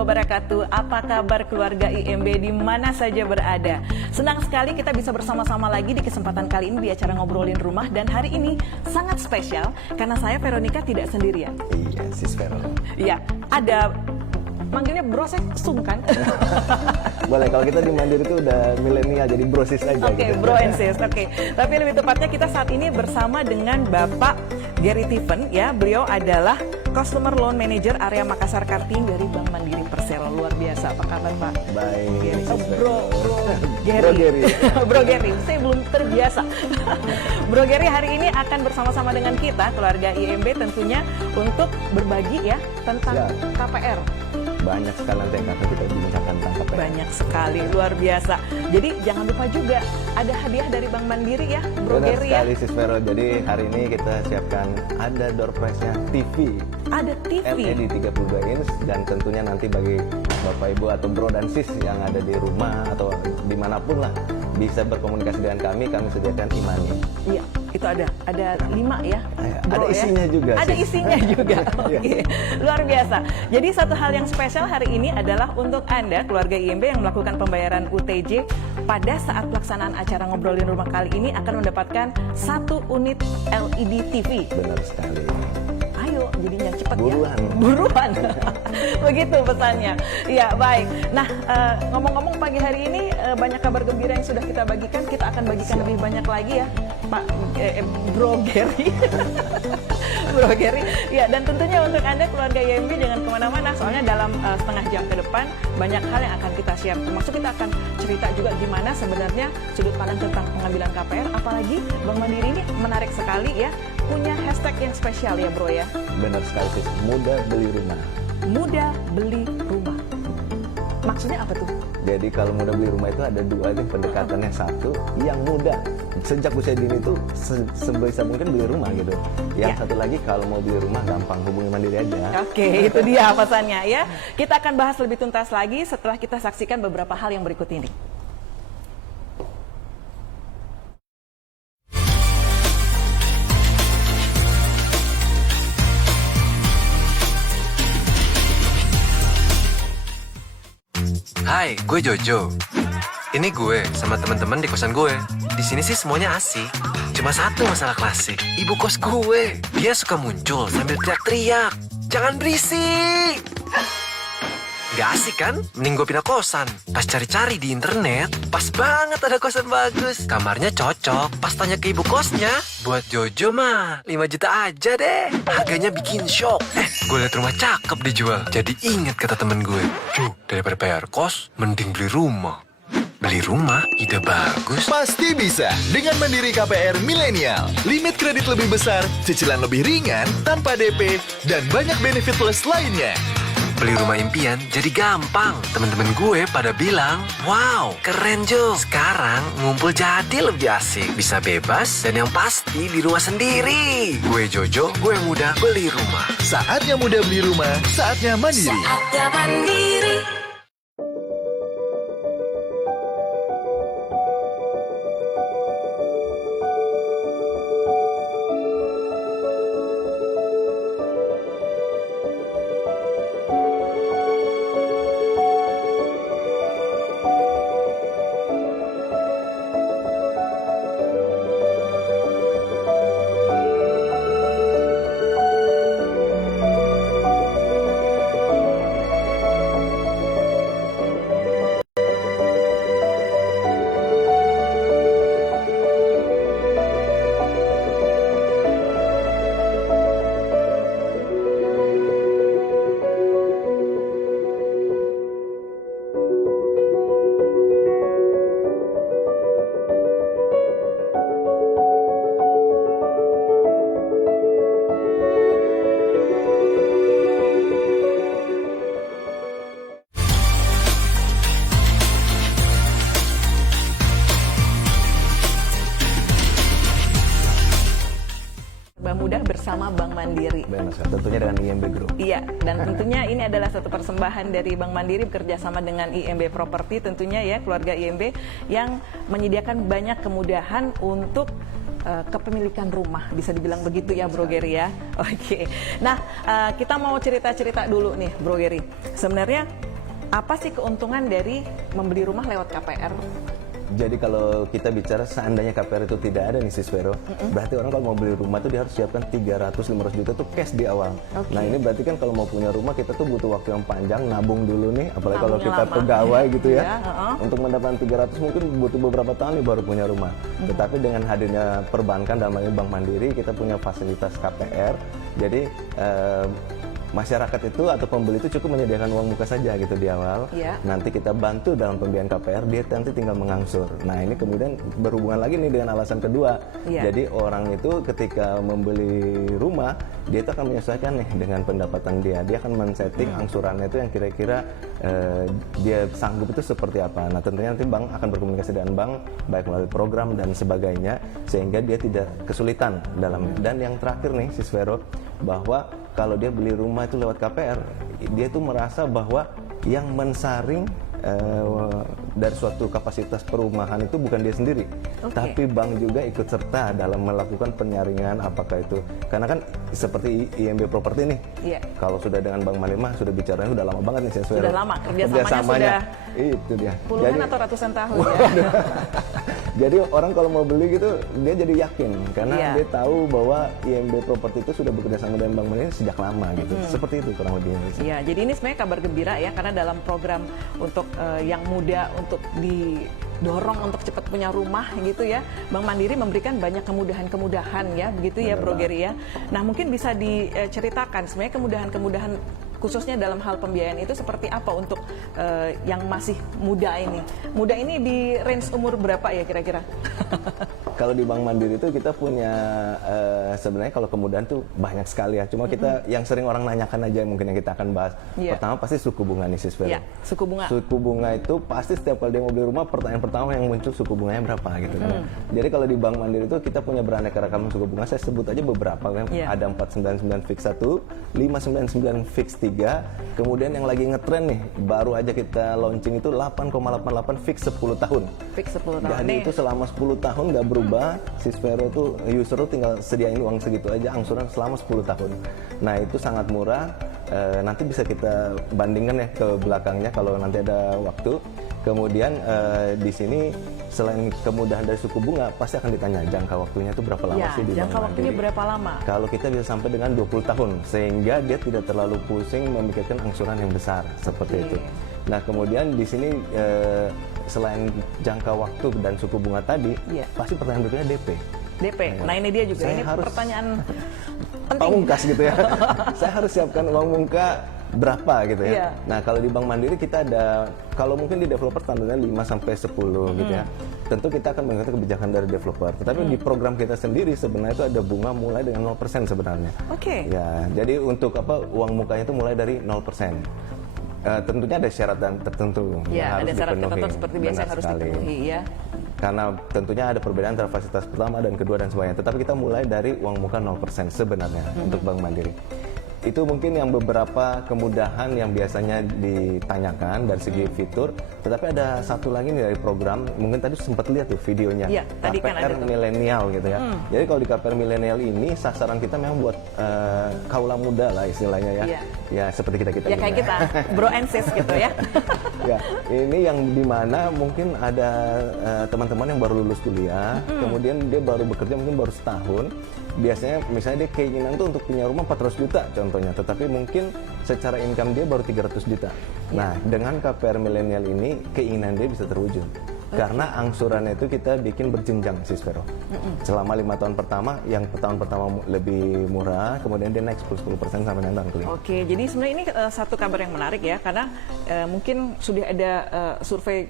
wabarakatuh. Apa kabar keluarga IMB di mana saja berada? Senang sekali kita bisa bersama-sama lagi di kesempatan kali ini di acara Ngobrolin Rumah. Dan hari ini sangat spesial karena saya Veronica tidak sendirian. Iya, Sis Vero. Iya, ada manggilnya bro, saya sungkan. Boleh, kalau kita di Mandiri itu udah milenial, jadi bro sis aja. Oke, gitu. bro and sis. Oke. Tapi lebih tepatnya kita saat ini bersama dengan Bapak Gary Tiffen, ya. Beliau adalah Customer Loan Manager area Makassar Karting dari Bank Mandiri Persero. Luar biasa. Apa kabar, Pak? Baik. Gary. Sis Bro Gary. Bro Gary. Bro Gary, saya belum terbiasa. Bro Gary hari ini akan bersama-sama dengan kita, keluarga IMB tentunya, untuk berbagi ya tentang Ya. KPR. Banyak sekali nanti yang akan kita bincangkan tentang KPR. Banyak sekali, luar biasa. Jadi jangan lupa juga ada hadiah dari Bank Mandiri ya, Bro Benar Gary ya. sekali, Sis Vero. Jadi hari ini kita siapkan ada door prize-nya TV. Ada TV. LED 32 inch, dan tentunya nanti bagi Bapak Ibu atau Bro dan Sis yang ada di rumah atau dimanapun lah bisa berkomunikasi dengan kami sediakan e-money. Iya, itu ada 5 ya. Ada isinya juga. Ada Sis. isinya juga. Oke. Iya. Luar biasa. Jadi satu hal yang spesial hari ini adalah untuk Anda keluarga IMB yang melakukan pembayaran UTJ pada saat pelaksanaan acara Ngobrolin Rumah kali ini akan mendapatkan 1 unit LED TV. Benar sekali. Ayo, jadinya cepat Buruan. ya. Buruan. Begitu pesannya. Iya, baik. Nah, ngomong-ngomong pagi hari ini banyak kabar gembira yang sudah kita bagikan. Kita akan bagikan lebih banyak lagi ya, Pak Bro Gary. Bro Gary. Ya, dan tentunya untuk Anda keluarga IMB jangan kemana-mana. Soalnya dalam setengah jam ke depan banyak hal yang akan kita share. Termasuk kita akan cerita juga gimana sebenarnya sudut pandang tentang pengambilan KPR. Apalagi Bank Mandiri ini menarik sekali ya. Punya hashtag yang spesial ya bro ya. Benar sekali, Sis. Mudah beli rumah. Mudah beli rumah. Maksudnya apa tuh? Jadi kalau mudah beli rumah itu ada 2 nih pendekatannya. Satu, yang mudah sejak usia dini itu sebisa mungkin beli rumah gitu. Yang satu lagi kalau mau beli rumah gampang, hubungi Mandiri aja. Oke, itu dia pesannya ya. Kita akan bahas lebih tuntas lagi setelah kita saksikan beberapa hal yang berikut ini. Hai, gue Jojo. Ini gue sama teman-teman di kosan gue. Di sini sih semuanya asik. Cuma satu masalah klasik. Ibu kos gue, dia suka muncul sambil teriak-teriak. Jangan berisik. Gak asik kan? Mending gue pindah kosan. Pas cari-cari di internet, pas banget ada kosan bagus. Kamarnya cocok. Pas tanya ke ibu kosnya, buat Jojo mah 5 juta aja deh. Harganya bikin shock. Gue liat rumah cakep dijual. Jadi inget kata temen gue, daripada bayar kos, mending beli rumah. Beli rumah, ide bagus. Pasti bisa dengan Mandiri KPR Milenial. Limit kredit lebih besar, cicilan lebih ringan, tanpa DP, dan banyak benefit plus lainnya. Beli rumah impian jadi gampang. Temen-temen gue pada bilang, wow, keren Jo. Sekarang ngumpul jadi lebih asik. Bisa bebas dan yang pasti di rumah sendiri. Gue Jojo, gue muda beli rumah. Saatnya mudah beli rumah, saatnya Mandiri. Saatnya Mandiri. Mudah bersama Bank Mandiri. Benar sekali. Tentunya dengan IMB Group. Iya, dan tentunya ini adalah satu persembahan dari Bank Mandiri bekerjasama dengan IMB Property tentunya ya, keluarga IMB yang menyediakan banyak kemudahan untuk kepemilikan rumah, bisa dibilang begitu ya Bro Gary ya. Oke. Nah, kita mau cerita-cerita dulu nih Bro Gary. Sebenarnya Apa sih keuntungan dari membeli rumah lewat KPR? Jadi kalau kita bicara seandainya KPR itu tidak ada nih Sis Vero, berarti orang kalau mau beli rumah tuh dia harus siapkan 300-500 juta tuh cash di awal. Oke. Nah ini berarti kan kalau mau punya rumah kita tuh butuh waktu yang panjang, nabung dulu nih, apalagi kalau Nabungnya kita lama. pegawai gitu ya. Iya, Untuk mendapatkan 300 mungkin butuh beberapa tahun nih baru punya rumah. Tetapi dengan hadirnya perbankan dalam hal ini Bank Mandiri, kita punya fasilitas KPR. Jadi masyarakat itu atau pembeli itu cukup menyediakan uang muka saja gitu di awal. Iya. Nanti kita bantu dalam pembiayaan KPR, dia nanti tinggal mengangsur. Nah ini kemudian berhubungan lagi nih dengan alasan kedua. Iya. Jadi orang itu ketika membeli rumah, dia itu akan menyesuaikan nih dengan pendapatan dia. Dia akan men-setting angsurannya itu yang kira-kira dia sanggup itu seperti apa. Nah tentunya nanti bank akan berkomunikasi dengan bank, baik melalui program dan sebagainya, sehingga dia tidak kesulitan dalam. Dan yang terakhir nih, Sis Vero, bahwa kalau dia beli rumah itu lewat KPR, dia tuh merasa bahwa yang mensaring dari suatu kapasitas perumahan itu bukan dia sendiri, Oke. tapi bank juga ikut serta dalam melakukan penyaringan apakah itu, karena kan seperti IMB Properti nih, Iya. kalau sudah dengan Bank Mandiri mah sudah bicaranya sudah lama banget nih, Sis Vero. Sudah lama, kerjasamanya itu dia. Puluhan atau ratusan tahun ya? Jadi orang kalau mau beli gitu dia jadi yakin karena Iya. dia tahu bahwa IMB Properti itu sudah bekerja sama dengan Bank Mandiri sejak lama gitu. Seperti itu kurang lebihnya. Iya, jadi ini sebenarnya kabar gembira ya, karena dalam program untuk yang muda untuk didorong untuk cepat punya rumah gitu ya, Bank Mandiri memberikan banyak kemudahan-kemudahan ya, begitu ya, Benar Bro Geri ya. Nah mungkin bisa diceritakan sebenarnya kemudahan-kemudahan khususnya dalam hal pembiayaan itu seperti apa untuk yang masih muda ini. Muda ini di range umur berapa ya kira-kira? Kalau di Bank Mandiri itu kita punya sebenarnya kalau kemudahan tuh banyak sekali ya. Cuma kita yang sering orang nanyakan aja mungkin yang kita akan bahas. Iya. Pertama pasti suku bunga nih Sis Vero. Iya, suku bunga. Suku bunga itu pasti setiap kali dia mau beli rumah, pertanyaan pertama yang muncul suku bunganya berapa gitu kan. Jadi kalau di Bank Mandiri itu kita punya beraneka ragam suku bunga. Saya sebut aja beberapa kan. Iya. Ada 499 fix 1, 599 fix 3, kemudian yang lagi ngetren nih, baru aja kita launching itu 8,88 fix 10 tahun. Fix 10 tahun Jadi nih. itu selama 10 tahun nggak berubah, Sis Vero itu user tuh tinggal sediain uang segitu aja angsuran selama 10 tahun. Nah itu sangat murah. Nanti bisa kita bandingkan ya ke belakangnya kalau nanti ada waktu. Kemudian di sini selain kemudahan dari suku bunga, pasti akan ditanya jangka waktunya itu berapa lama Ya, sih di jangka Bank waktunya Mandiri. berapa lama? Kalau kita bisa sampai dengan 20 tahun, sehingga dia tidak terlalu pusing memikirkan angsuran yang besar seperti Oke. itu. Nah kemudian di sini selain jangka waktu dan suku bunga tadi, Iya. pasti pertanyaan berikutnya DP. DP. Nah ini dia juga, Saya ini harus- pertanyaan penting. Pamungkas gitu ya. Saya harus siapkan uang muka berapa gitu ya. Iya. Nah, kalau di Bank Mandiri kita ada, kalau mungkin di developer standarnya 5 sampai 10 gitu ya. Tentu kita akan mengikuti kebijakan dari developer. Tetapi di program kita sendiri sebenarnya itu ada bunga mulai dengan 0% sebenarnya. Oke. Ya, jadi untuk apa uang mukanya itu mulai dari 0%. Tentunya ada syarat dan tertentu Ya, yang ada harus syarat dipenuhi. tertentu seperti biasa Benar yang harus sekali. dipenuhi ya. Karena tentunya ada perbedaan antara fasilitas pertama dan kedua dan sebagainya. Tetapi kita mulai dari uang muka 0% sebenarnya untuk Bank Mandiri. Itu mungkin yang beberapa kemudahan yang biasanya ditanyakan dari segi fitur. Tetapi ada satu lagi nih dari program, mungkin tadi sempat lihat tuh videonya. Iya, tadi kan ada KPR tuh. milenial gitu ya. Jadi kalau di KPR milenial ini sasaran kita memang buat kaula muda lah istilahnya ya. Iya. Ya seperti kita-kita. Ya kayak gini kita, bro and sis gitu ya. Ya, ini yang dimana mungkin ada teman-teman yang baru lulus kuliah, kemudian dia baru bekerja mungkin baru setahun. Biasanya misalnya dia keinginan tuh untuk punya rumah 400 juta contohnya, tetapi mungkin secara income dia baru 300 juta. Nah, dengan KPR milenial ini keinginan dia bisa terwujud. Karena angsurannya itu kita bikin berjenjang Sis Vero. Selama 5 tahun pertama, yang tahun pertama lebih murah, kemudian dia naik 10% sampai nanti tahun kelima. Oke, jadi sebenarnya ini satu kabar yang menarik ya, karena mungkin sudah ada survei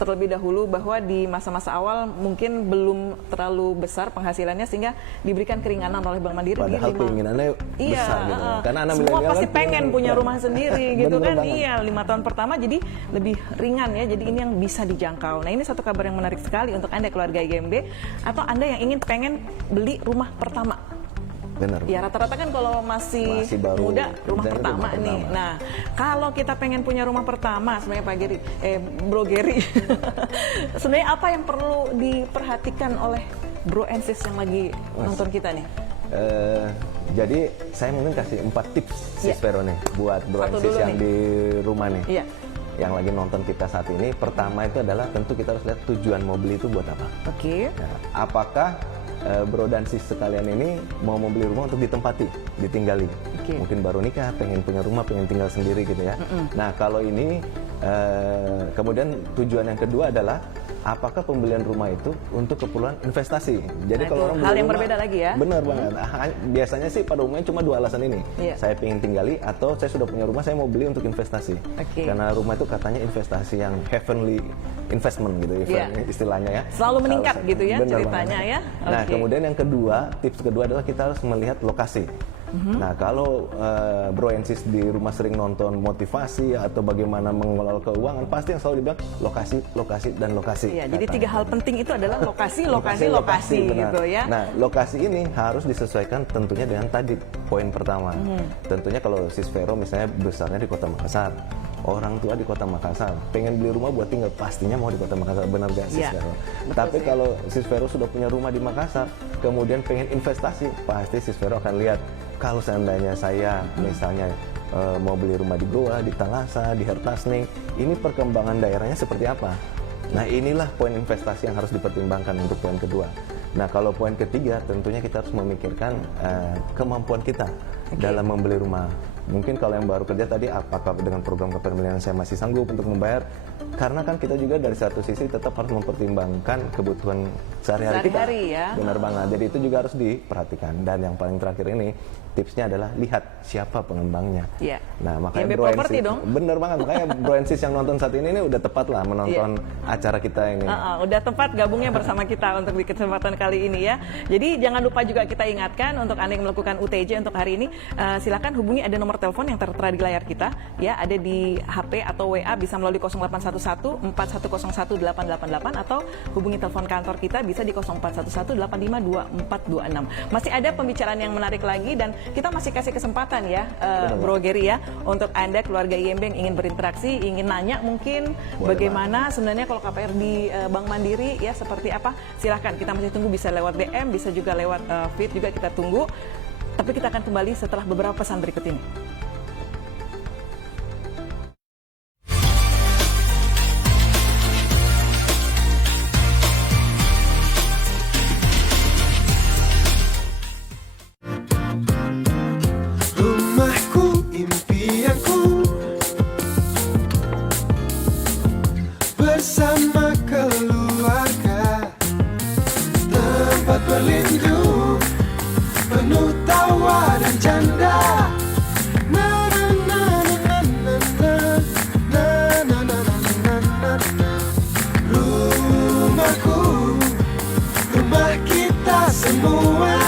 terlebih dahulu bahwa di masa-masa awal mungkin belum terlalu besar penghasilannya sehingga diberikan keringanan oleh Bank Mandiri. Padahal di keinginannya Iya, besar gitu. Karena anak semua milenial pasti kan pengen punya rumah sendiri gitu Bener kan. banget. Iya, 5 tahun pertama jadi lebih ringan ya. Jadi ini yang bisa dijangkau. Nah, ini satu kabar yang menarik sekali untuk Anda keluarga IGMB atau Anda yang ingin pengen beli rumah pertama. Benar. Ya rata-rata kan kalau masih baru, muda rumah dan pertama rumah nih. pertama. Nah, kalau kita pengen punya rumah pertama sebenarnya Pak Geri, Bro Geri. Sebenarnya apa yang perlu diperhatikan oleh Bro and Sis yang lagi nonton kita nih? Jadi saya mungkin kasih 4 tips Sis Iya. Vero nih buat bro and Satu sis dulu yang nih. di rumah nih. Iya. yang lagi nonton kita saat ini, pertama itu adalah tentu kita harus lihat tujuan mau beli itu buat apa. Oke. Nah, apakah bro dan sis sekalian ini mau membeli rumah untuk ditempati, ditinggali? Oke. Mungkin baru nikah, pengen punya rumah, pengen tinggal sendiri gitu ya. Nah kalau ini kemudian tujuan yang kedua adalah apakah pembelian rumah itu untuk keperluan investasi. Jadi Nah, kalau itu orang hal beli yang rumah, berbeda lagi ya. Benar banget. Biasanya sih pada umumnya cuma dua alasan ini. Iya. Saya pengen tinggali atau saya sudah punya rumah, saya mau beli untuk investasi. Oke. Karena rumah itu katanya investasi yang heavenly investment gitu Iya. istilahnya ya. Selalu meningkat gitu ya Benar ceritanya banget. ya. Nah, Oke. kemudian yang kedua, tips kedua adalah kita harus melihat lokasi. Nah, kalau bro and sis di rumah sering nonton motivasi atau bagaimana mengelola keuangan, pasti yang selalu dibilang lokasi, lokasi, dan lokasi. Iya, jadi katanya. 3 hal penting itu adalah lokasi, lokasi benar. gitu ya. Nah, lokasi ini harus disesuaikan tentunya dengan tadi poin pertama. Tentunya kalau sis Vero misalnya besarnya di Kota Makassar, orang tua di Kota Makassar, pengen beli rumah buat tinggal, pastinya mau di Kota Makassar, benar gak sis Iya, Vero? betul Tapi sih. kalau sis Vero sudah punya rumah di Makassar, kemudian pengen investasi, pasti sis Vero akan lihat, kalau seandainya saya misalnya mau beli rumah di Goa, di Talasa, di Hertasning, ini perkembangan daerahnya seperti apa? Nah, inilah poin investasi yang harus dipertimbangkan untuk poin kedua. Nah, kalau poin ketiga, tentunya kita harus memikirkan kemampuan kita dalam membeli rumah. Mungkin kalau yang baru kerja tadi, apakah dengan program KPR Milenial saya masih sanggup untuk membayar? Karena kan kita juga dari satu sisi tetap harus mempertimbangkan kebutuhan sehari-hari kita. Sehari-hari ya. Benar banget. Jadi itu juga harus diperhatikan. Dan yang paling terakhir ini, tipsnya adalah lihat siapa pengembangnya. Iya. Nah, makanya IMB Bro and Property Sis- dong. Bener banget. Makanya Bro and Sis yang nonton saat ini udah tepat lah menonton acara kita ini. Udah tepat gabungnya bersama kita untuk di kesempatan kali ini ya. Jadi jangan lupa juga kita ingatkan untuk Anda yang melakukan UTJ untuk hari ini, silakan hubungi, ada nomor telepon yang tertera di layar kita ya, ada di HP atau WA bisa melalui 0811 4101 888 atau hubungi telepon kantor kita bisa di 0411 852 426. Masih ada pembicaraan yang menarik lagi dan kita masih kasih kesempatan ya, Bro Gary ya, untuk Anda keluarga IMB yang ingin berinteraksi, ingin nanya mungkin bagaimana sebenarnya kalau KPR di Bank Mandiri ya seperti apa, silahkan, kita masih tunggu, bisa lewat DM, bisa juga lewat feed juga kita tunggu. Tapi kita akan kembali setelah beberapa pesan berikut ini. Rumahku impianku, bersama keluarga, tempat berlindung, penuh tawa dan canda. Na na na na na na na na na na na na. Rumahku, rumah kita semua,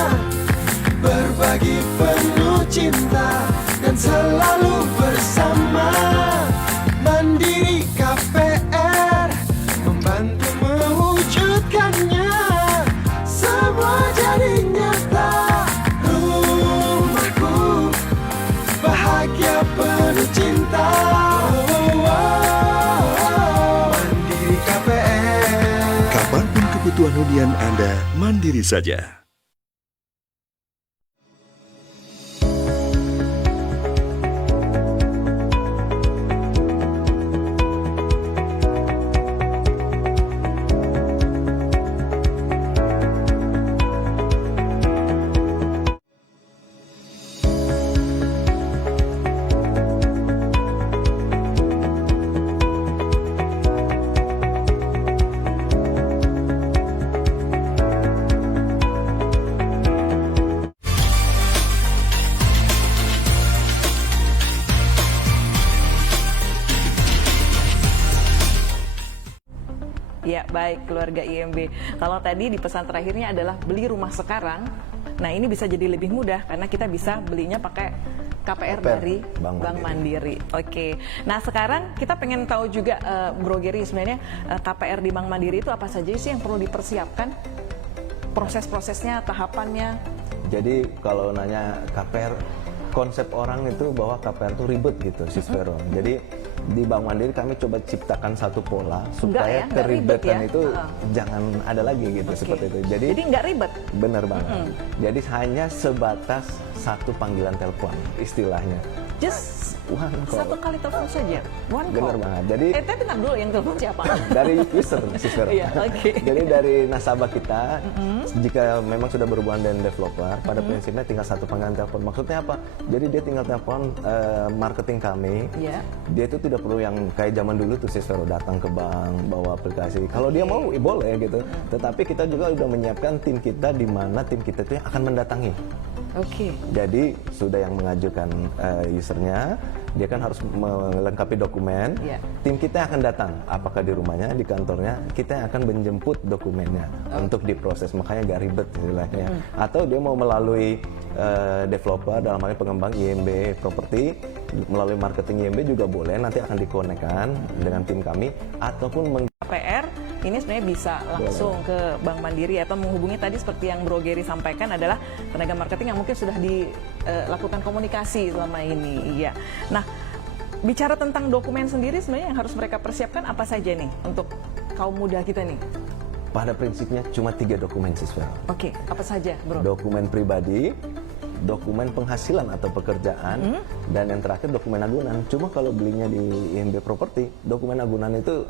berbagi penuh cinta dan selalu bersama. Mandiri KPR membantu mewujudkannya, semua jadi nyata. Rumahku bahagia penuh cinta. Mandiri KPR. Kapanpun kebutuhan hunian Anda, mandiri saja. Ya, baik keluarga IMB. Kalau tadi di pesan terakhirnya adalah beli rumah sekarang. Nah, ini bisa jadi lebih mudah karena kita bisa belinya pakai KPR dari Bank Mandiri. Oke. Nah, sekarang kita pengen tahu juga Bro Gary, sebenarnya KPR di Bank Mandiri itu apa saja sih yang perlu dipersiapkan? Proses-prosesnya, tahapannya. Jadi kalau nanya KPR, konsep orang itu bahwa KPR itu ribet gitu, Sis Vero. Jadi di Bank Mandiri kami coba ciptakan satu pola supaya nggak ribet keribetan ya? itu jangan ada lagi gitu, seperti itu. Jadi nggak ribet. bener banget. Jadi hanya sebatas satu panggilan telepon istilahnya. Just one call. Satu kali telepon saja, one call. Bener banget. Jadi Tapi bentar dulu, yang telepon siapa? dari user Sis Vero. Iya, oke. Jadi dari nasabah kita, jika memang sudah berhubungan dengan developer, pada prinsipnya tinggal satu panggilan telepon. Maksudnya apa? Jadi dia tinggal telepon marketing kami. Iya. Dia itu tidak perlu yang kayak zaman dulu tuh Sis Vero, datang ke bank, bawa aplikasi. Kalau dia mau, boleh gitu. Tetapi kita juga sudah menyiapkan tim kita, di mana tim kita itu yang akan mendatangi. Oke. Jadi sudah yang mengajukan usernya, dia kan harus melengkapi dokumen. Iya. Tim kita akan datang, apakah di rumahnya, di kantornya, kita yang akan menjemput dokumennya untuk diproses. Makanya gak ribet istilahnya. Atau dia mau melalui developer, dalam hal ini pengembang IMB Property, melalui marketing IMB juga boleh. Nanti akan dikonekkan dengan tim kami, ataupun KPR ini sebenarnya bisa langsung ke Bank Mandiri atau menghubungi tadi seperti yang Bro Gary sampaikan adalah tenaga marketing yang mungkin sudah dilakukan komunikasi selama ini. Iya. Nah, bicara tentang dokumen sendiri sebenarnya yang harus mereka persiapkan apa saja nih untuk kaum muda kita nih? pada prinsipnya cuma 3 dokumen siswa. Oke, apa saja, Bro? Dokumen pribadi, dokumen penghasilan atau pekerjaan, dan yang terakhir dokumen agunan. Cuma kalau belinya di IMB Property, dokumen agunan itu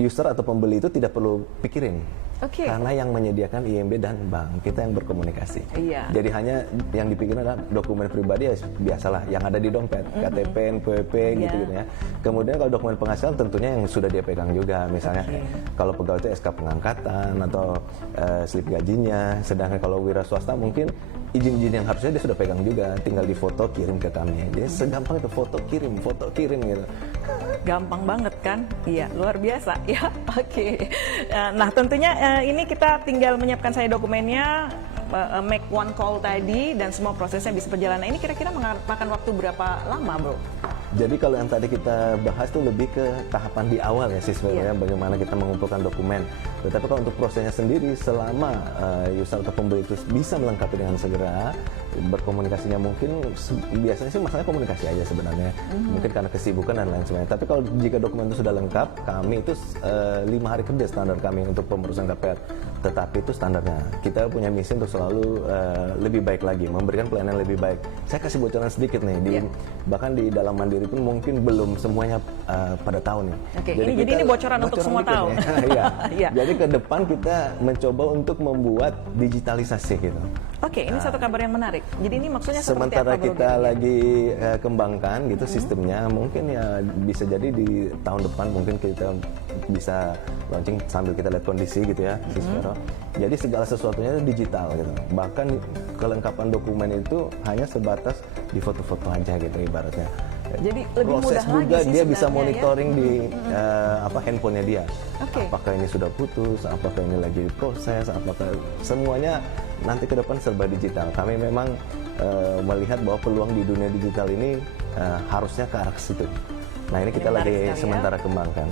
user atau pembeli itu tidak perlu pikirin. Oke. Karena yang menyediakan IMB dan bank, kita yang berkomunikasi. Iya. Jadi hanya yang dipikirkan adalah dokumen pribadi ya biasalah, yang ada di dompet, KTP, NPWP gitu-gitu ya. Kemudian kalau dokumen penghasilan tentunya yang sudah dia pegang juga, misalnya kalau pegawai itu SK pengangkatan atau slip gajinya. Sedangkan kalau wira swasta mungkin izin-izin yang harusnya dia sudah pegang juga, tinggal difoto kirim ke kami. Jadi segampang itu foto kirim gitu. Gampang banget kan? Iya, luar biasa ya. Oke. Nah, tentunya ini kita tinggal menyiapkan saya dokumennya, make one call tadi, dan semua prosesnya bisa berjalan. Nah, ini kira-kira memakan waktu berapa lama, Bro? Jadi kalau yang tadi kita bahas tuh lebih ke tahapan di awal ya siswa ya, bagaimana kita mengumpulkan dokumen. Tetapi kalau untuk prosesnya sendiri, selama user atau pembeli itu bisa melengkapi dengan segera, berkomunikasinya mungkin biasanya sih masalahnya komunikasi aja sebenarnya. Mungkin karena kesibukan dan lain sebagainya. Tapi kalau jika dokumen itu sudah lengkap, kami itu 5 hari kerja standar kami untuk pengurusan KPR. Tetapi itu standarnya. Kita punya misi untuk selalu lebih baik lagi, memberikan pelayanan lebih baik. Saya kasih bocoran sedikit nih, bahkan di dalam Mandiri pun mungkin belum semuanya pada tahu nih. Oke, jadi ini bocoran untuk semua tahu. Iya. Iya. Jadi ke depan kita mencoba untuk membuat digitalisasi gitu. Oke, ini satu kabar yang menarik. Jadi ini maksudnya seperti Sementara apa, Bro? kita lagi kembangkan gitu sistemnya, mungkin ya bisa jadi di tahun depan mungkin kita bisa launching sambil kita lihat kondisi gitu ya, Siswero. Jadi segala sesuatunya itu digital gitu. Bahkan kelengkapan dokumen itu hanya sebatas di foto-foto aja gitu ibaratnya. Jadi lebih Proses mudah juga lagi sih dia bisa sebenarnya, monitoring di handphonenya dia. Oke. Apakah ini sudah putus, apakah ini lagi diproses, apakah semuanya nanti ke depan serba digital. Kami memang melihat bahwa peluang di dunia digital ini harusnya ke arah situ. Nah ini kita Menarik lagi sekali ya. sementara kembangkan.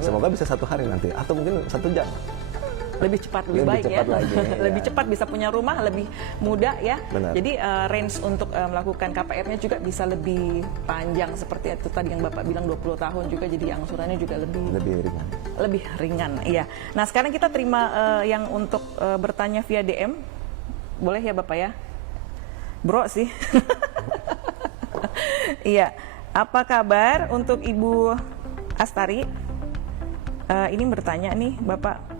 Semoga bisa 1 hari nanti atau mungkin 1 jam. Lebih cepat, lebih Lebih baik cepat ya. lagi, Lebih ya. cepat bisa punya rumah, lebih mudah ya. Benar. Jadi range untuk melakukan KPR-nya juga bisa lebih panjang seperti itu tadi yang Bapak bilang 20 tahun juga, jadi angsurannya juga lebih ringan. Lebih ringan, iya. Nah, sekarang kita terima yang untuk bertanya via DM. Boleh ya Bapak ya? Bro sih. Iya. Apa kabar untuk Ibu Astari? Ini bertanya nih Bapak.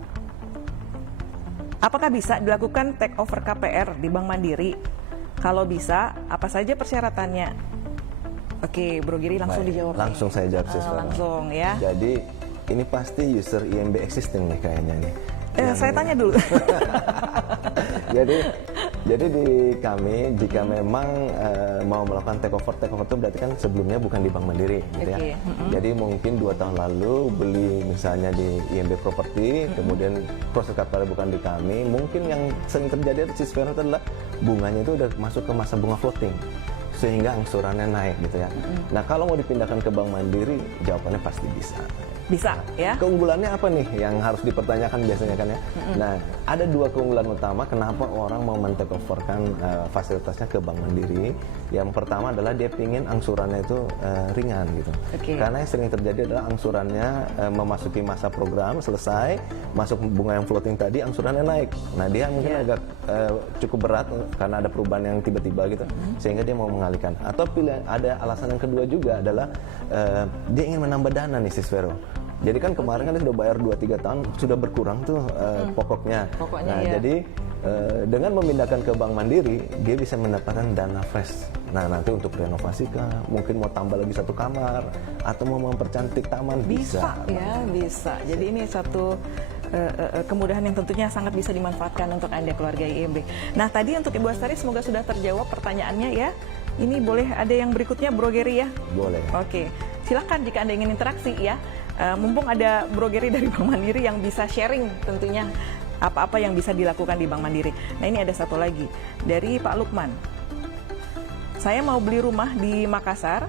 Apakah bisa dilakukan take over KPR di Bank Mandiri? Kalau bisa, apa saja persyaratannya? Oke, Bro Giri langsung Baik, dijawab. langsung saya jawab sih sekarang. Langsung ya. Jadi ini pasti user IMB existing nih kayaknya nih. Saya tanya dulu. Jadi di kami jika memang mau melakukan take over itu berarti kan sebelumnya bukan di Bank Mandiri gitu ya. Jadi mungkin 2 tahun lalu beli misalnya di IMB Property, kemudian proses KPR bukan di kami, mungkin yang sering terjadi di Siswero itu adalah bunganya itu udah masuk ke masa bunga floating sehingga angsurannya naik gitu ya. Nah kalau mau dipindahkan ke Bank Mandiri, jawabannya pasti bisa. Bisa ya. Keunggulannya apa nih yang harus dipertanyakan biasanya kan ya? Nah, ada 2 keunggulan utama kenapa orang mau men-takeoverkan fasilitasnya ke Bank Mandiri. Yang pertama adalah dia pingin angsurannya itu ringan gitu. Oke. Karena yang sering terjadi adalah angsurannya memasuki masa program selesai, masuk bunga yang floating tadi angsurannya naik. Nah, dia mungkin agak cukup berat karena ada perubahan yang tiba-tiba gitu, sehingga dia mau mengalihkan. Atau pilihan ada alasan yang kedua juga adalah dia ingin menambah dana nih Sis Vero. Jadi kan kemarin kan dia sudah bayar 2-3 tahun, sudah berkurang tuh pokoknya. Pokoknya, Nah, ya. jadi dengan memindahkan ke Bank Mandiri, dia bisa mendapatkan dana fresh. Nah, nanti untuk renovasi kah, mungkin mau tambah lagi 1 kamar, atau mau mempercantik taman, Bisa ya, bisa. Jadi ini satu kemudahan yang tentunya sangat bisa dimanfaatkan untuk Anda keluarga IMB. Nah, tadi untuk Ibu Astari semoga sudah terjawab pertanyaannya ya. Ini boleh ada yang berikutnya Bro Geri ya? Boleh. Oke, silakan jika Anda ingin interaksi ya. Mumpung ada Bro Geri dari Bank Mandiri yang bisa sharing tentunya apa-apa yang bisa dilakukan di Bank Mandiri. Nah, ini ada satu lagi dari Pak Lukman. Saya mau beli rumah di Makassar,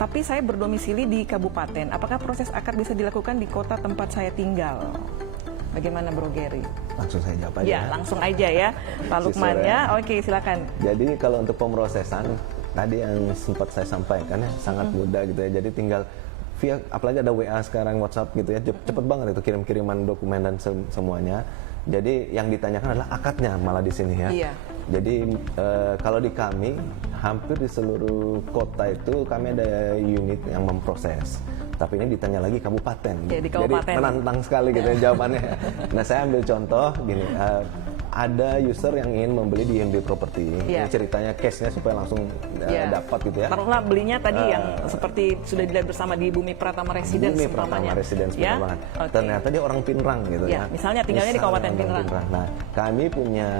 tapi saya berdomisili di kabupaten. Apakah proses akad bisa dilakukan di kota tempat saya tinggal? Bagaimana Bro Geri? Langsung saya jawab aja. Ya, langsung aja ya Pak Lukman ya. Oke, silakan. Jadi kalau untuk pemrosesan tadi yang sempat saya sampaikan ya sangat mudah gitu ya. Jadi tinggal via, apalagi ada WA sekarang, WhatsApp gitu ya, cepet banget itu kirim-kiriman dokumen dan semuanya. Jadi yang ditanyakan adalah akadnya malah di sini ya. Iya. Jadi kalau di kami hampir di seluruh kota itu kami ada unit yang memproses. Tapi ini ditanya lagi kabupaten. Ya, di kabupaten. Jadi menantang sekali gitu ya jawabannya. Nah, saya ambil contoh gini. Ada user yang ingin membeli di IMB Property. Iya. Ini ceritanya case-nya supaya langsung Iya. dapat gitu ya. Taruhlah belinya tadi yang seperti sudah dilihat bersama di Bumi Pratama Residence Bumi Pratama umpamanya. Residence, Ya? benar banget. Oke. Ternyata dia orang Pinrang gitu Ya, ya. misalnya tinggalnya di Kabupaten Pinrang. Nah, kami punya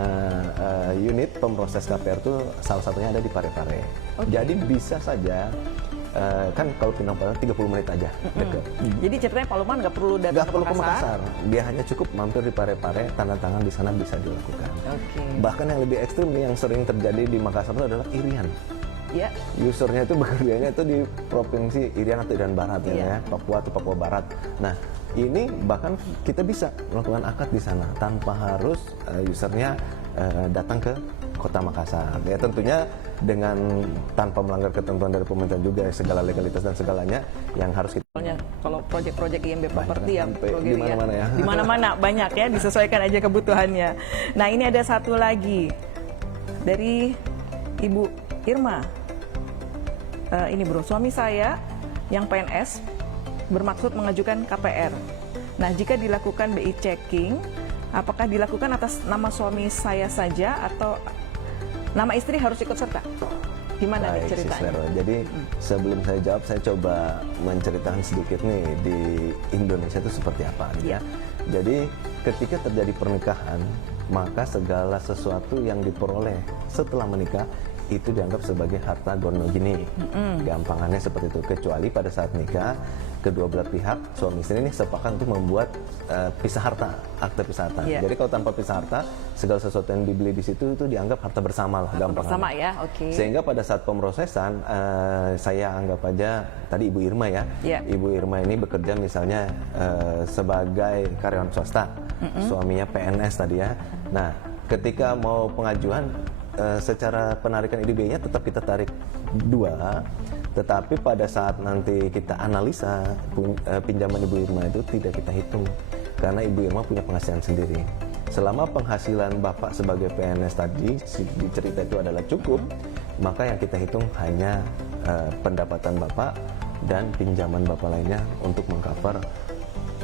unit pemproses KPR itu salah satunya ada di Parepare. Jadi bisa saja kan kalau Pinrang Parepare 30 menit aja dekat. Jadi ceritanya Pak Lukman nggak perlu datang Nggak perlu ke Makassar. Makassar, dia hanya cukup mampir di Parepare, tanda tangan di sana bisa dilakukan. Oke. Bahkan yang lebih ekstrim nih yang sering terjadi di Makassar itu adalah irian. Ya. Usernya itu bekerjanya itu di provinsi Irian atau Irian Barat Iya. ya, Papua atau Papua Barat. Nah, ini bahkan kita bisa melakukan akad di sana tanpa harus usernya datang ke Kota Makassar. Ya tentunya dengan tanpa melanggar ketentuan dari pemerintah juga segala legalitas dan segalanya yang harus kita. Soalnya kalau proyek-proyek IMB Property ya, sampai Bro Geri ya. dimana-mana ya. Di mana-mana banyak ya, disesuaikan aja kebutuhannya. Nah, ini ada satu lagi dari Ibu Irma. Ini Bro, suami saya yang PNS bermaksud mengajukan KPR. Nah, jika dilakukan BI checking, apakah dilakukan atas nama suami saya saja atau nama istri harus ikut serta? Gimana nih Baik, Sis ceritanya? Vero. Jadi sebelum saya jawab, saya coba menceritakan sedikit nih di Indonesia itu seperti apa gitu ya. Jadi ketika terjadi pernikahan, maka segala sesuatu yang diperoleh setelah menikah itu dianggap sebagai harta gonogini. Gampangannya seperti itu. Kecuali pada saat nikah, kedua belah pihak suami istri ini sepakat untuk membuat pisah harta, akte pisah harta. Iya. Jadi kalau tanpa pisah harta, segala sesuatu yang dibeli di situ itu dianggap harta bersama lah, gampangannya. Bersama ya, oke. Sehingga pada saat pemrosesan, saya anggap aja tadi Ibu Irma ya. Iya. Ibu Irma ini bekerja misalnya sebagai karyawan swasta, suaminya PNS tadi ya. Nah, ketika mau pengajuan, secara penarikan IDB-nya tetap kita tarik 2, tetapi pada saat nanti kita analisa pinjaman Ibu Irma itu tidak kita hitung karena Ibu Irma punya penghasilan sendiri. Selama penghasilan Bapak sebagai PNS tadi di cerita itu adalah cukup, maka yang kita hitung hanya pendapatan Bapak dan pinjaman Bapak lainnya untuk mengcover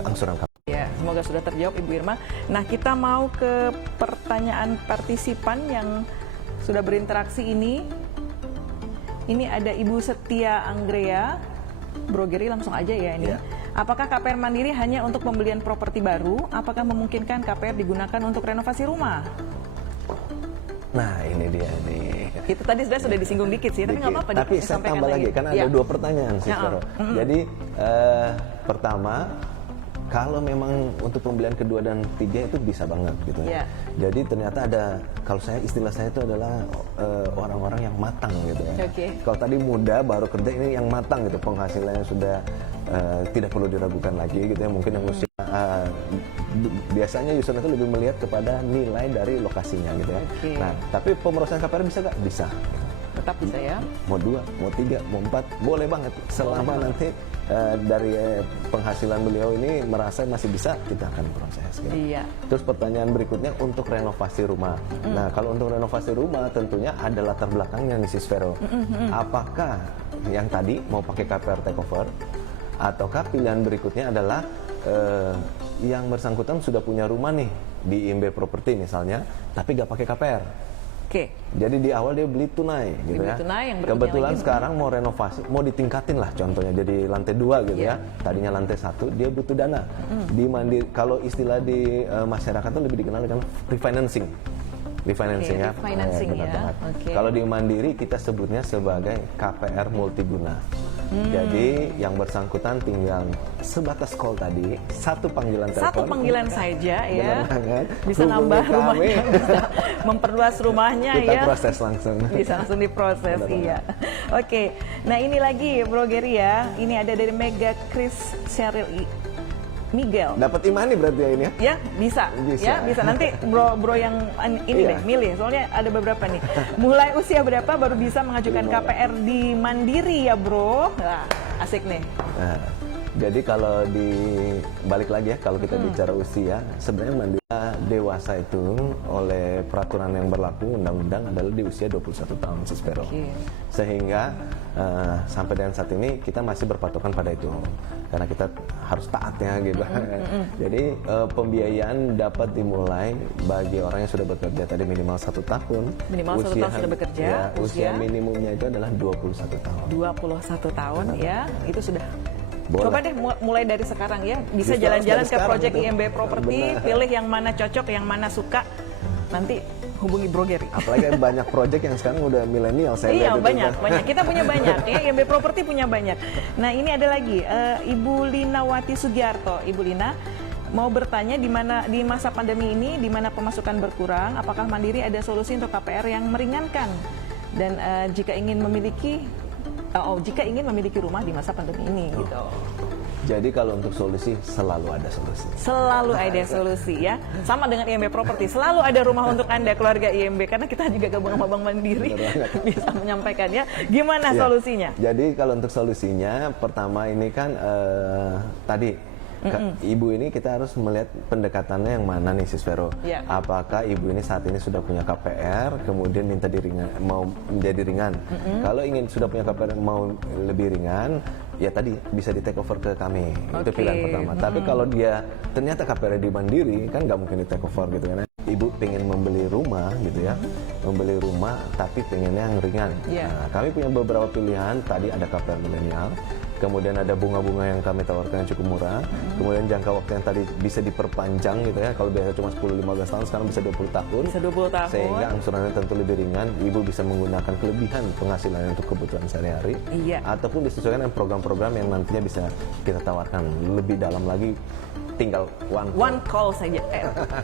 angsuran KPR. Ya, semoga sudah terjawab Ibu Irma. Nah, kita mau ke pertanyaan partisipan yang sudah berinteraksi ini. Ini ada Ibu Setia Anggrea. Bro Geri langsung aja ya ini. Ya. Apakah KPR Mandiri hanya untuk pembelian properti baru? Apakah memungkinkan KPR digunakan untuk renovasi rumah? Nah, ini dia nih. Itu tadi sudah disinggung dikit sih, tapi nggak apa-apa Tapi saya disampaikan tambah lagi, karena ada Ya. 2 pertanyaan sih, Ya, Vero. Jadi pertama, kalau memang untuk pembelian kedua dan 3 itu bisa banget gitu ya. Ya. Jadi ternyata ada, kalau saya istilah saya itu adalah orang-orang yang matang gitu ya. Oke. Kalau tadi muda baru kerja, ini yang matang gitu, penghasilannya sudah tidak perlu diragukan lagi gitu ya. Mungkin yang usia biasanya user itu lebih melihat kepada nilai dari lokasinya gitu ya. Oke. Nah, tapi pemrosesan KPR bisa nggak? Bisa. Tetap bisa ya. Mau 2, mau 3, mau 4, boleh banget. Selama nanti dari penghasilan beliau ini merasa masih bisa, kita akan proses. Gitu. Iya. Terus pertanyaan berikutnya untuk renovasi rumah. Nah, kalau untuk renovasi rumah tentunya ada latar belakangnya nih Sis Vero. Apakah yang tadi mau pakai KPR takeover, ataukah pilihan berikutnya adalah yang bersangkutan sudah punya rumah nih di IMB Property misalnya, tapi nggak pakai KPR. Oke. Jadi di awal dia beli tunai gitu Beli ya. tunai, yang berikutnya Kebetulan lagi sekarang mau renovasi, mau ditingkatin lah contohnya jadi lantai 2 gitu Iya. ya. Tadinya lantai 1 dia butuh dana. Di Mandiri, kalau istilah di masyarakat itu lebih dikenal dengan refinancing. Refinancing Oke, ya. refinancing Benar ya. banget. Oke. Kalau di Mandiri kita sebutnya sebagai KPR multiguna. Jadi yang bersangkutan tinggal sebatas call tadi, satu panggilan telepon. Satu panggilan saja ya. Benar banget. Bisa Hubungi nambah kami. rumahnya, bisa memperluas rumahnya Kita ya. proses langsung. Bisa langsung diproses, Benar iya. Oke, nah ini lagi Bro Gary ya. Ini ada dari Mega Chris Cheryl Miguel. Dapat imani berarti ya ini ya. Ya bisa, Bisa. ya bisa. Nanti bro yang ini Iya. deh milih. Soalnya ada beberapa nih. Mulai usia berapa baru bisa mengajukan KPR di Mandiri ya bro? Nah, asik nih. Nah, jadi kalau balik lagi ya, kalau kita bicara usia, sebenarnya Mandiri dewasa itu oleh peraturan yang berlaku undang-undang adalah di usia 21 tahun Sis Vero. Oke. Sehingga sampai dengan saat ini kita masih berpatokan pada itu karena kita harus taat ya gitu. Jadi pembiayaan dapat dimulai bagi orang yang sudah bekerja tadi minimal 1 tahun. Minimal 1 tahun sudah bekerja, Ya, usia usia minimumnya itu adalah 21 tahun. 21 tahun ya, itu sudah. Boleh. Coba deh mulai dari sekarang ya. Bisa Bisa jalan-jalan dari ke sekarang, Project betul. IMB Property, Benar. pilih yang mana cocok, yang mana suka. Nanti hubungi Bro Gary. Apalagi banyak project yang sekarang udah milenial saya Iya lihat itu. banyak. Kita punya banyak ya. IMB Property punya banyak. Nah ini ada lagi Ibu Linawati Sugiarto. Ibu Lina mau bertanya di masa pandemi ini, di mana pemasukan berkurang, apakah Mandiri ada solusi untuk KPR yang meringankan? Dan jika ingin memiliki rumah di masa pandemi ini, gitu. Jadi kalau untuk solusi selalu ada solusi. Selalu ada solusi ya. Sama dengan IMB Property, selalu ada rumah untuk Anda keluarga IMB karena kita juga gabung sama Bank Mandiri bisa menyampaikan ya. Gimana Ya. solusinya? Jadi kalau untuk solusinya pertama ini kan tadi ibu ini kita harus melihat pendekatannya yang mana nih Sis Vero. Ya. Apakah ibu ini saat ini sudah punya KPR kemudian minta mau menjadi ringan. Kalau ingin sudah punya KPR mau lebih ringan, ya tadi bisa di take over ke kami. Itu Oke. pilihan pertama. Tapi kalau dia ternyata KPR di Mandiri kan nggak mungkin di take over gitu kan. Ibu pengen membeli rumah gitu ya, membeli rumah tapi pengennya yang ringan. Iya. Nah, kami punya beberapa pilihan. Tadi ada KPR milenial, kemudian ada bunga-bunga yang kami tawarkan yang cukup murah, kemudian jangka waktu yang tadi bisa diperpanjang gitu ya. Kalau biasa cuma 10-15 tahun, sekarang bisa 20 tahun. Bisa 20 tahun. Sehingga angsurannya tentu lebih ringan. Ibu bisa menggunakan kelebihan penghasilannya untuk kebutuhan sehari-hari. Iya. Ataupun disesuaikan dengan program-program yang nantinya bisa kita tawarkan lebih dalam lagi. Tinggal One call saja.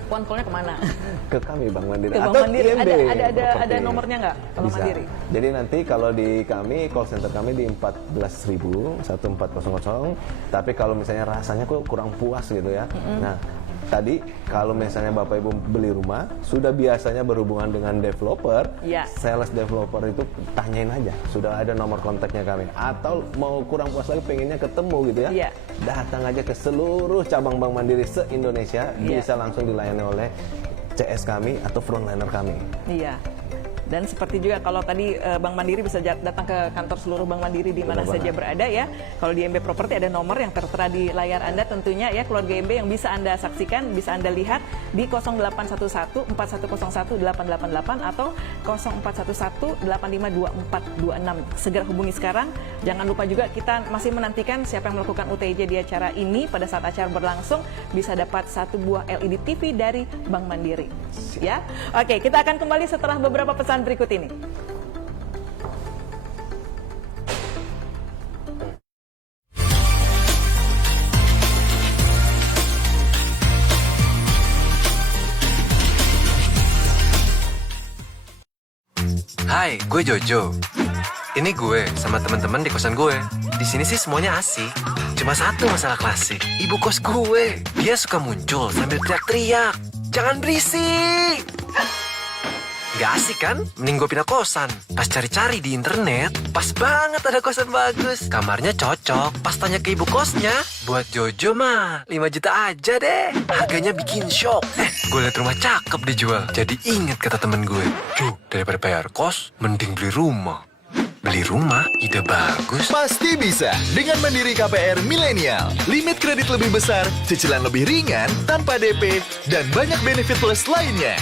One callnya kemana? ke kami Bank Mandiri Ke Bank atau Mandiri. IMB Ada Property. nomornya nggak kalau Bisa. Mandiri? Jadi nanti kalau di kami call center kami di 14.000 1400. Tapi kalau misalnya rasanya kok kurang puas gitu ya. Nah, tadi kalau misalnya Bapak Ibu beli rumah sudah biasanya berhubungan dengan developer, Ya. sales developer itu tanyain aja, sudah ada nomor kontaknya kami. Atau mau kurang puas lagi pengennya ketemu gitu ya. Iya. Datang aja ke seluruh cabang Bank Mandiri se-Indonesia, Iya. bisa langsung dilayani oleh CS kami atau frontliner kami. Iya. Dan seperti juga kalau tadi Bank Mandiri bisa datang ke kantor seluruh Bank Mandiri di mana Benar saja berada ya. Kalau di IMB Property ada nomor yang tertera di layar Anda tentunya ya, keluarga IMB yang bisa Anda saksikan, bisa Anda lihat di 0811 4101 888 atau 0411 852426. Segera hubungi sekarang. Jangan lupa juga kita masih menantikan siapa yang melakukan UTJ di acara ini. Pada saat acara berlangsung bisa dapat 1 buah LED TV dari Bank Mandiri. Ya. Oke, kita akan kembali setelah beberapa pesan berikut ini. Hai, gue Jojo. Ini gue sama teman-teman di kosan gue. Di sini sih semuanya asik. Cuma satu masalah klasik. Ibu kos gue. Dia suka muncul sambil teriak-teriak. Jangan berisik. Gak asik kan? Mending gue pindah kosan. Pas cari-cari di internet, pas banget ada kosan bagus. Kamarnya cocok. Pas tanya ke ibu kosnya, buat Jojo mah 5 juta aja deh. Harganya bikin shock. Gue liat rumah cakep dijual. Jadi inget kata temen gue, daripada bayar kos, mending beli rumah. Beli rumah, ide bagus. Pasti bisa dengan Mandiri KPR Milenial. Limit kredit lebih besar, cicilan lebih ringan, tanpa DP, dan banyak benefit plus lainnya.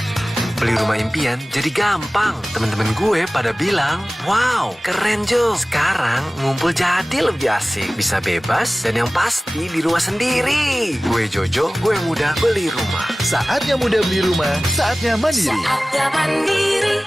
Beli rumah impian jadi gampang. Temen-temen gue pada bilang, wow, keren Jo. Sekarang ngumpul jadi lebih asik. Bisa bebas dan yang pasti di rumah sendiri. Gue Jojo, gue muda beli rumah. Saatnya muda beli rumah, saatnya mandiri. Saatnya mandiri.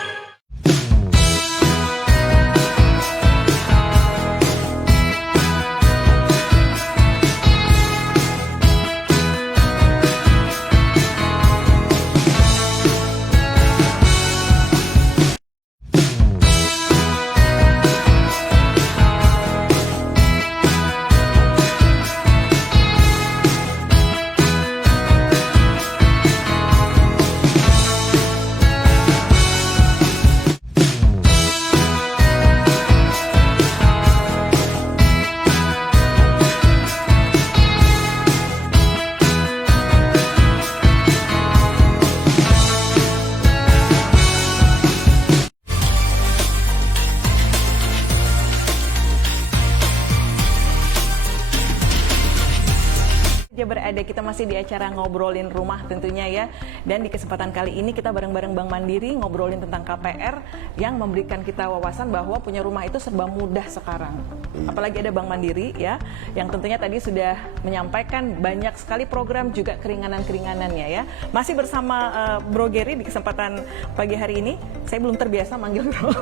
Berada kita masih di acara ngobrolin rumah tentunya ya, dan di kesempatan kali ini kita bareng-bareng Bank Mandiri ngobrolin tentang KPR yang memberikan kita wawasan bahwa punya rumah itu serba mudah sekarang. Apalagi ada Bank Mandiri ya, yang tentunya tadi sudah menyampaikan banyak sekali program juga keringanan-keringanannya ya. Masih bersama Bro Gary di kesempatan pagi hari ini. Saya belum terbiasa manggil Bro.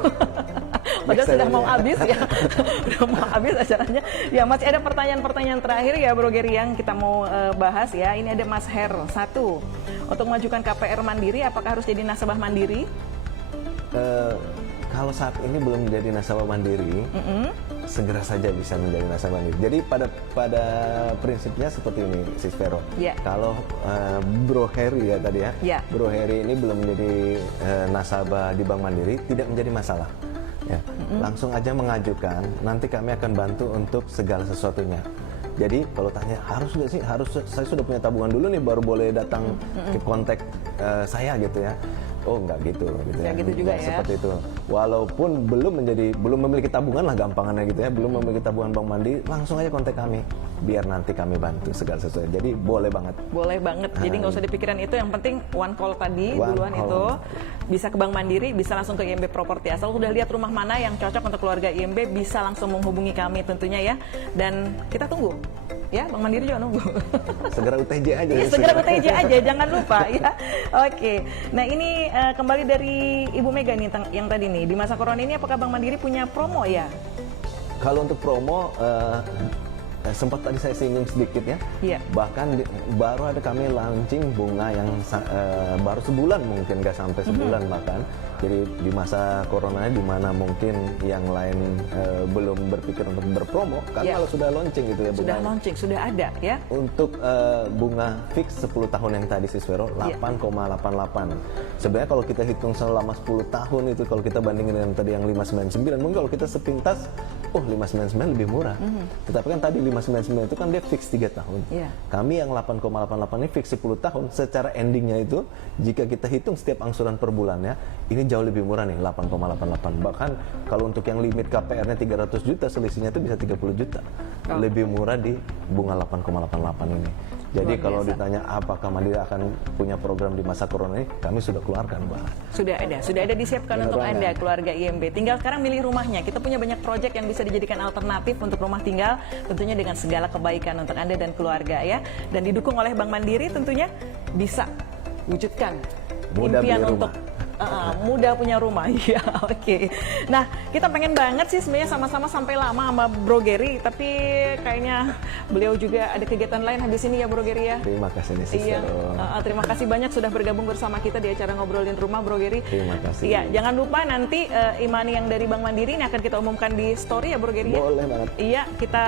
Padahal sudah mau habis ya. Udah mau habis acaranya. Ya masih ada pertanyaan-pertanyaan terakhir ya Bro Gary yang kita mau bahas ya. Ini ada Mas Her. 1. Untuk mengajukan KPR Mandiri, apakah harus jadi nasabah Mandiri? Kalau saat ini belum menjadi nasabah Mandiri, segera saja bisa menjadi nasabah Mandiri. Jadi pada prinsipnya seperti ini, Sis Vero. Ya. Kalau Bro Heri ya tadi ya, Ya. Bro Heri ini belum menjadi nasabah di Bank Mandiri, tidak menjadi masalah. Ya, langsung aja mengajukan. Nanti kami akan bantu untuk segala sesuatunya. Jadi kalau tanya harus nggak sih, saya sudah punya tabungan dulu nih baru boleh datang ke kontak saya gitu ya. Oh nggak gitu ya. Nggak gitu juga Nggak ya. seperti itu. Walaupun belum memiliki tabungan lah gampangannya gitu ya, belum memiliki tabungan Bank Mandiri, langsung aja kontak kami. Biar nanti kami bantu segala sesuatu. Jadi boleh banget. Boleh banget. Jadi nggak usah dipikiran itu. Yang penting one call tadi One duluan call. itu bisa ke Bank Mandiri, bisa langsung ke IMB Property. Asal udah lihat rumah mana yang cocok untuk keluarga IMB, bisa langsung menghubungi kami tentunya ya. Dan kita tunggu. Ya, Bank Mandiri juga nunggu. Segera UTJ aja. Ya, segera UTJ aja, jangan lupa ya. Oke. Nah ini kembali dari Ibu Mega nih yang tadi nih. Di masa corona ini apakah Bank Mandiri punya promo ya? Kalau untuk promo sempat tadi saya singgung sedikit ya. Iya. Bahkan baru ada kami launching bunga yang baru sebulan, mungkin nggak sampai sebulan bahkan. Jadi di masa corona di mana mungkin yang lain belum berpikir untuk berpromo, kami Iya. kalau sudah launching gitu ya Sudah bunganya. launching, sudah ada ya. Untuk bunga fix 10 tahun yang tadi Sisvero Iya. 8,88. Sebenarnya kalau kita hitung selama 10 tahun itu, kalau kita bandingin dengan tadi yang 599, mungkin kalau kita sepintas 599 lebih murah. Tetapi kan tadi 599 itu kan dia fix 3 tahun. Iya. Kami yang 8,88 ini fix 10 tahun. Secara endingnya itu jika kita hitung setiap angsuran per bulannya, ini jauh lebih murah nih 8,88. Bahkan kalau untuk yang limit KPR-nya 300 juta, selisihnya itu bisa 30 juta. Oh. Lebih murah di bunga 8,88 ini. Jadi Luar kalau biasa. ditanya apakah Mandiri akan punya program di masa corona ini, kami sudah keluarkan, Mbak. Sudah ada disiapkan Bener untuk banget. Anda keluarga IMB. Tinggal sekarang milih rumahnya. Kita punya banyak proyek yang bisa dijadikan alternatif untuk rumah tinggal, tentunya dengan segala kebaikan untuk Anda dan keluarga ya. Dan didukung oleh Bank Mandiri tentunya bisa wujudkan Mudah impian beli untuk rumah. Mudah punya rumah. Iya, oke. Nah, kita pengen banget sih sebenarnya sama-sama sampai lama sama Bro Gary, tapi kayaknya beliau juga ada kegiatan lain habis ini ya Bro Gary ya. Terima kasih nih Sister. Iya, terima kasih banyak sudah bergabung bersama kita di acara Ngobrolin Rumah Bro Gary. Terima kasih. Iya, jangan lupa nanti Imani yang dari Bank Mandiri ini akan kita umumkan di story ya Bro Gary ya. Boleh banget. Iya, kita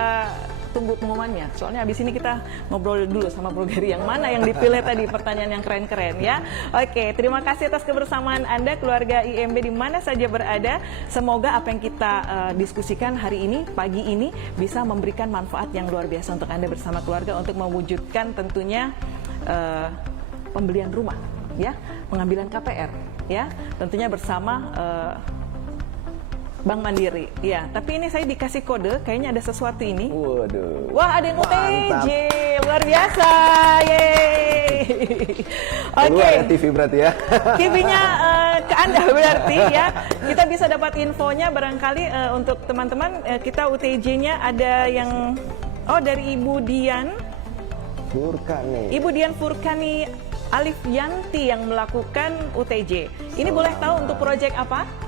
tunggu pengumumannya. Soalnya habis ini kita ngobrol dulu sama Bro Gary yang mana yang dipilih tadi, pertanyaan yang keren-keren ya. Oke, terima kasih atas kebersamaan Anda keluarga IMB di mana saja berada. Semoga apa yang kita diskusikan hari ini, pagi ini bisa memberikan manfaat yang luar biasa untuk Anda bersama keluarga untuk mewujudkan tentunya pembelian rumah ya, pengambilan KPR ya. Tentunya bersama Bank Mandiri, ya. Tapi ini saya dikasih kode, kayaknya ada sesuatu ini. Waduh. Wah, ada yang UTJ, luar biasa, yeay. Keluar ya TV berarti ya. TV-nya ke Anda berarti ya. Kita bisa dapat infonya barangkali untuk teman-teman. Kita UTJ-nya ada yang, dari Ibu Dian. Furkani. Ibu Dian Furkani Alif Yanti yang melakukan UTJ. Ini boleh tahu untuk proyek apa?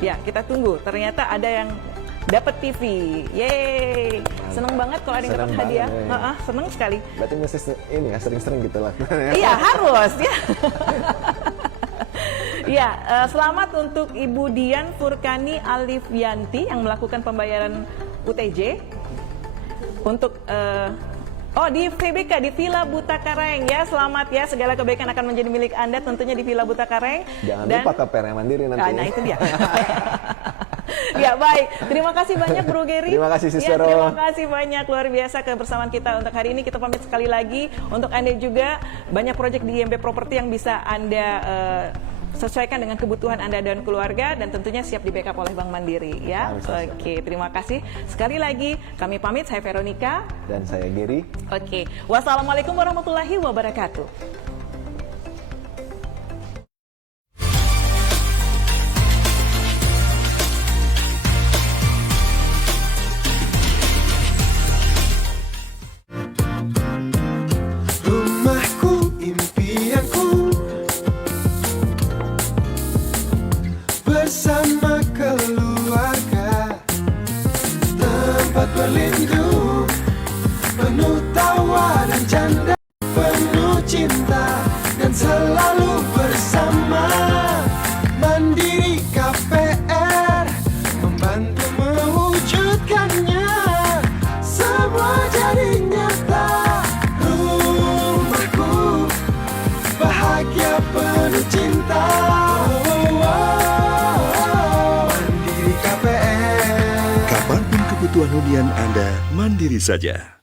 Ya, kita tunggu. Ternyata ada yang dapat TV. Yeay. Seneng banget kalau ada yang dapat Seneng hadiah. banget, ya. Seneng sekali. Berarti mesti ini ya sering-sering kita lakukan ya. Iya, harus ya. Ya, selamat untuk Ibu Dian Furkani Alif Yanti yang melakukan pembayaran UTJ untuk di VBK, di Villa Buta Kareng ya. Selamat ya, segala kebaikan akan menjadi milik Anda tentunya di Villa Buta Kareng. Jangan lupa KPR Mandiri nanti. Nah, itu dia. Ya, baik. Terima kasih banyak Bro Gary. Terima kasih Sister. Ya, terima kasih banyak, luar biasa kebersamaan kita untuk hari ini. Kita pamit sekali lagi. Untuk Anda juga, banyak proyek di IMB Property yang bisa Anda sesuaikan dengan kebutuhan Anda dan keluarga, dan tentunya siap di backup oleh Bank Mandiri ya. Oke, terima kasih. Sekali lagi kami pamit, saya Veronica dan saya Gary. Oke. Wassalamualaikum warahmatullahi wabarakatuh. Rumahku, impianku, bersama keluarga, tempat berlindung, penuh tawa dan canda, penuh cinta dan selalu bersama. Mandiri KPR membantu mewujudkannya, semua jadi nyata. Rumahku bahagia penuh cinta. Mandiri KPR. Kapanpun kebutuhan hunian Anda, mandiri saja.